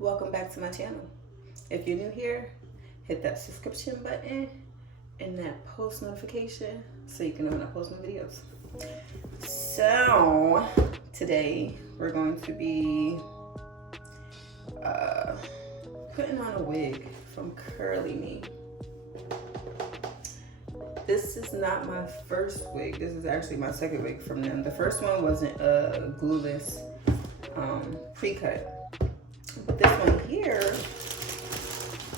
Welcome back to my channel. If you're new here, hit that subscription button and that post notification so you can know when I post my videos. So today we're going to be putting on a wig from Curly Me. This is not my first wig. This is actually my second wig from them. The first one wasn't a glueless pre-cut. But this one here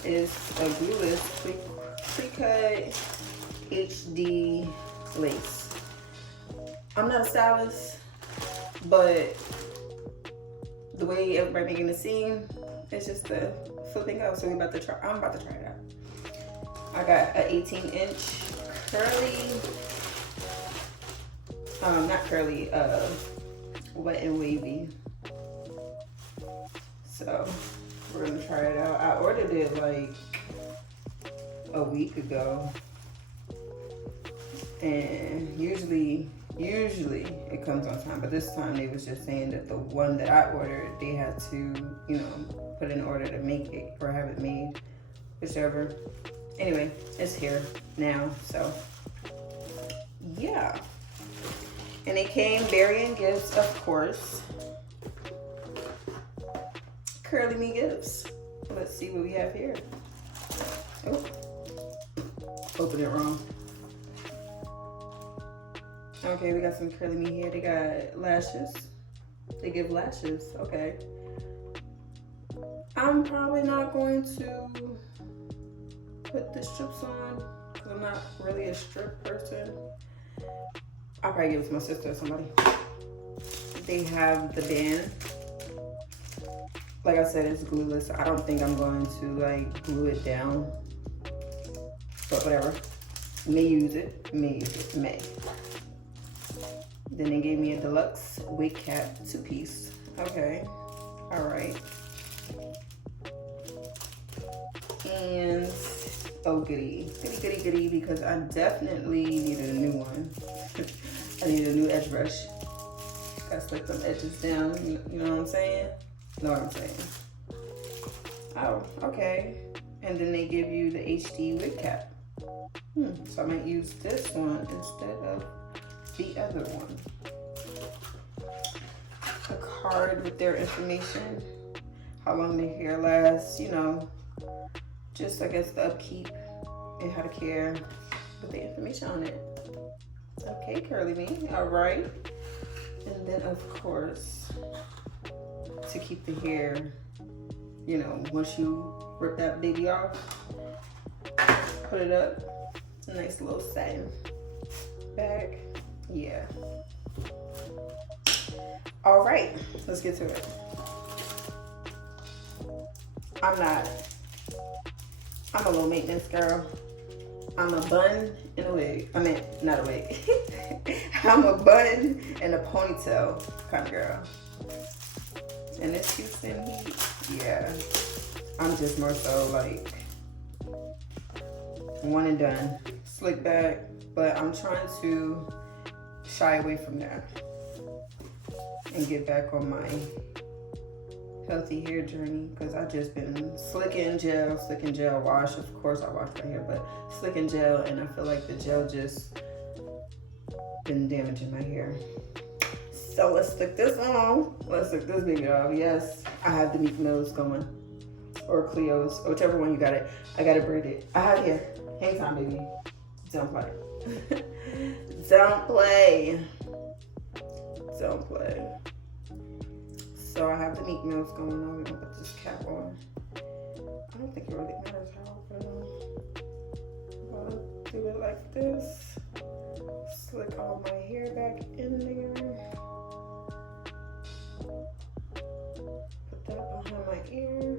is a glueless pre-cut HD lace. I'm not a stylist, but the way everybody making it seem, it's just the flipping out. So I'm about to try it out. I got an 18-inch curly, not curly, wet and wavy. So we're gonna try it out. I ordered it like a week ago, and usually it comes on time, but this time they was just saying that the one that I ordered, they had to, put in order to make it or have it made, whichever. Anyway, it's here now, so yeah. And it came varying gifts, of course. Curly Me gifts. Let's see what we have here. Oh, open it wrong. Okay, we got some Curly Me here. They got lashes. They give lashes. Okay. I'm probably not going to put the strips on because I'm not really a strip person. I'll probably give it to my sister or somebody. They have the band. Like I said, it's glueless. I don't think I'm going to like glue it down, but whatever. May use it. Then they gave me a deluxe wig cap 2-piece. Okay, all right. And oh goody, because I definitely needed a new one. I need a new edge brush. Gotta slick some edges down. You know what I'm saying? Know what I'm saying? Oh, okay. And then they give you the HD wig cap. So I might use this one instead of the other one. A card with their information, how long their hair lasts, just I guess the upkeep and how to care with the information on it. Okay, Curly Me, all right. And then of course, to keep the hair, once you rip that baby off, put it up, nice little satin bag. Yeah. All right, let's get to it. I'm a low maintenance girl. I'm a bun and a wig. Not a wig. I'm a bun and a ponytail kind of girl. And this Houston heat, yeah. I'm just more so like one and done, slick back, but I'm trying to shy away from that and get back on my healthy hair journey because I've just been slick and gel, wash. Of course I wash my hair, but slick and gel, and I feel like the gel just been damaging my hair. So let's stick this on. Let's stick this baby off. Yes, I have the Meek Mills going. Or Cleo's, or whichever one you got it. I got it braided. I have here. Hang time, baby. Don't play. Don't play. Don't play. So I have the Meek Mills going on. We're gonna put this cap on. I don't think it really matters how I put it on. I'm gonna do it like this. Slick all my hair back in there. Put that behind my ear.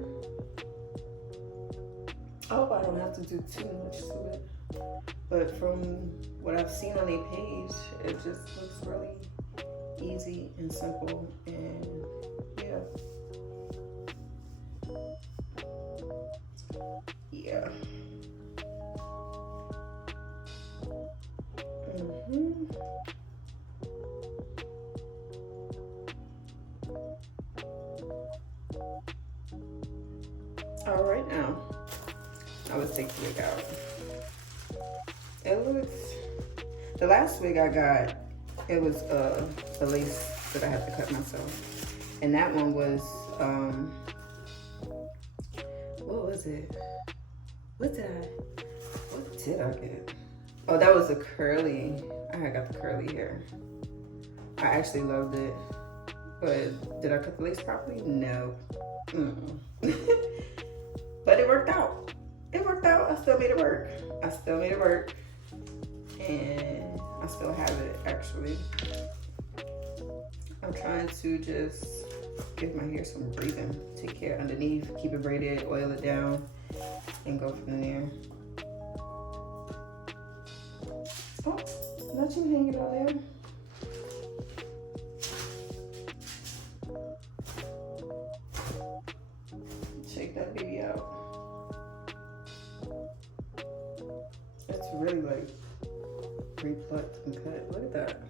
I hope I don't have to do too much to it. But from what I've seen on their page, it just looks really easy and simple, and yeah. Yeah. All right, now I was take the wig out. It looks, the last wig I got, it was the lace that I had to cut myself. And that one was, what was it? What did I get? Oh, that was a curly. I got the curly hair. I actually loved it. But did I cut the lace properly? No. But it worked out. It worked out. I still made it work. And I still have it, actually. I'm trying to just give my hair some breathing. Take care underneath, keep it braided, oil it down, and go from there. Oh, not you hanging out there. Shake that baby out. It's really like replucked and cut. Look at that.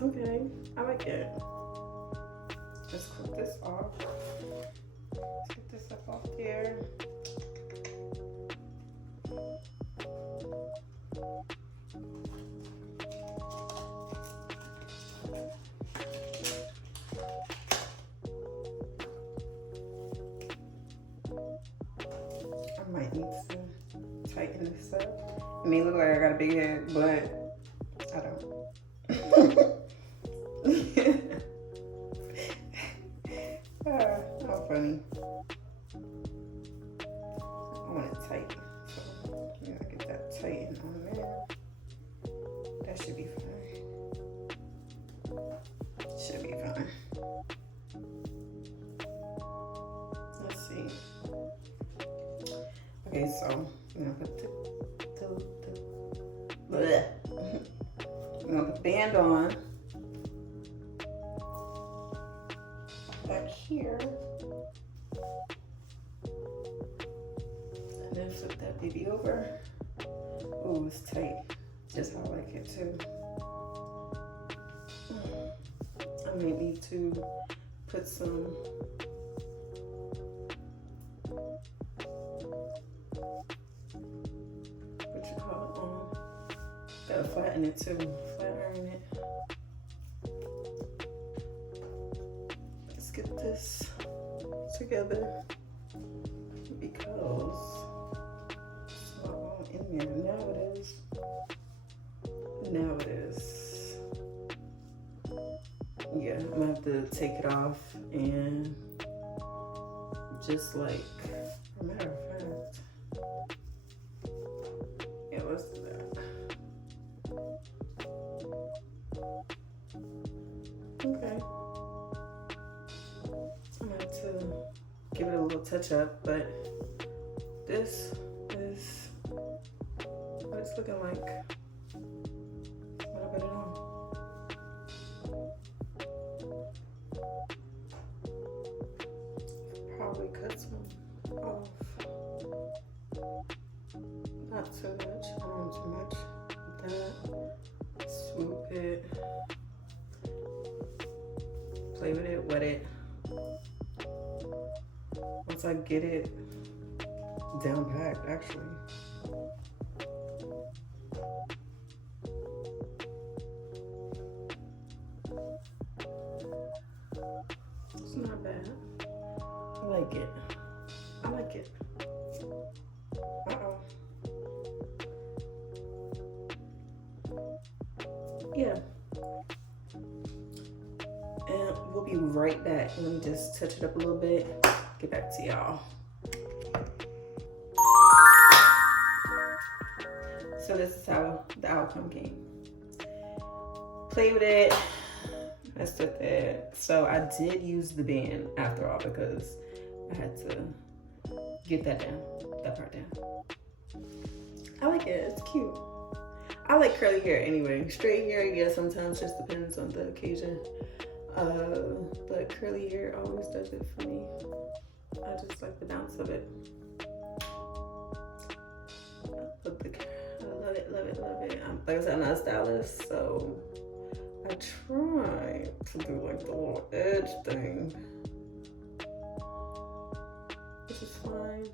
Okay, I like it. Let's clip this off. Let's get this up off there. I might need to tighten this up. It may look like I got a big head, but I don't. How funny. I want it tight. So I get that tightened on there. That should be fine. Should be fine. Let's see. Okay, so I'm gonna put I'm gonna put the band on back here, and then flip that baby over. Oh, it's tight. Just how I like it too. I may need to put some gotta flatten it too. Flat iron it. Let's get this together because it's not all in there. Now it is. Now it is. Yeah, I'm gonna have to take it off and just like, as a matter of fact, yeah, let's do that. Okay. I'm going to give it a little touch up, but this is what it's looking like when I put it on. Probably cut some off. Not too much, I don't want too much. That, swoop it. Play with it, wet it. Once I get it down packed, actually. It's not bad. I like it. I like it. Uh-oh. Yeah. And we'll be right back. Let me just touch it up a little bit. Get back to y'all. So this is how the outcome came. Play with it. Messed with it. So I did use the band after all because I had to get that down, that part down. I like it. It's cute. I like curly hair anyway. Straight hair, yeah, sometimes just depends on the occasion. But curly hair always does it for me. I just like the bounce of it. I love it, love it, love it. Like I said, I'm not a stylist, so I try to do like the little edge thing. is fine.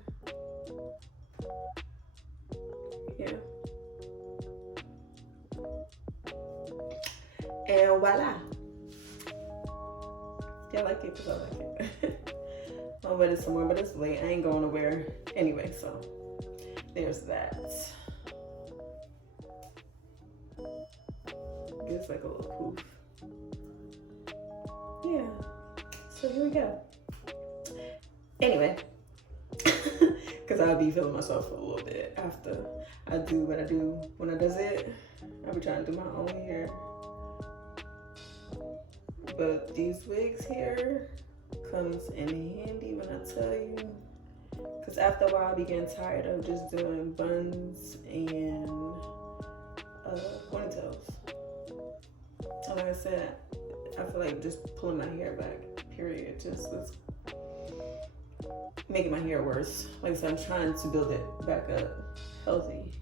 Yeah. And voila. Yeah, I like it because I like it. I'll wear it somewhere, but it's late. I ain't going nowhere anyway, so there's that. It's like a little poof. Yeah. So here we go. Anyway, because I'll be feeling myself for a little bit after I do what I do. When I does it, I'll be trying to do my own hair. But these wigs here comes in handy when I tell you. Because after a while, I be getting tired of just doing buns and ponytails. And like I said, I feel like just pulling my hair back, period, just was making my hair worse. Like I said, I'm trying to build it back up healthy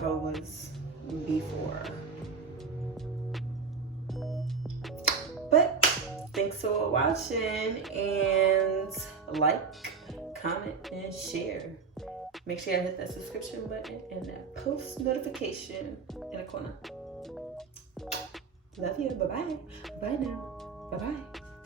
how it was before. But thanks for watching, and like, comment, and share. Make sure you hit that subscription button and that post notification in the corner. Love you. Bye-bye. Bye now. Bye-bye.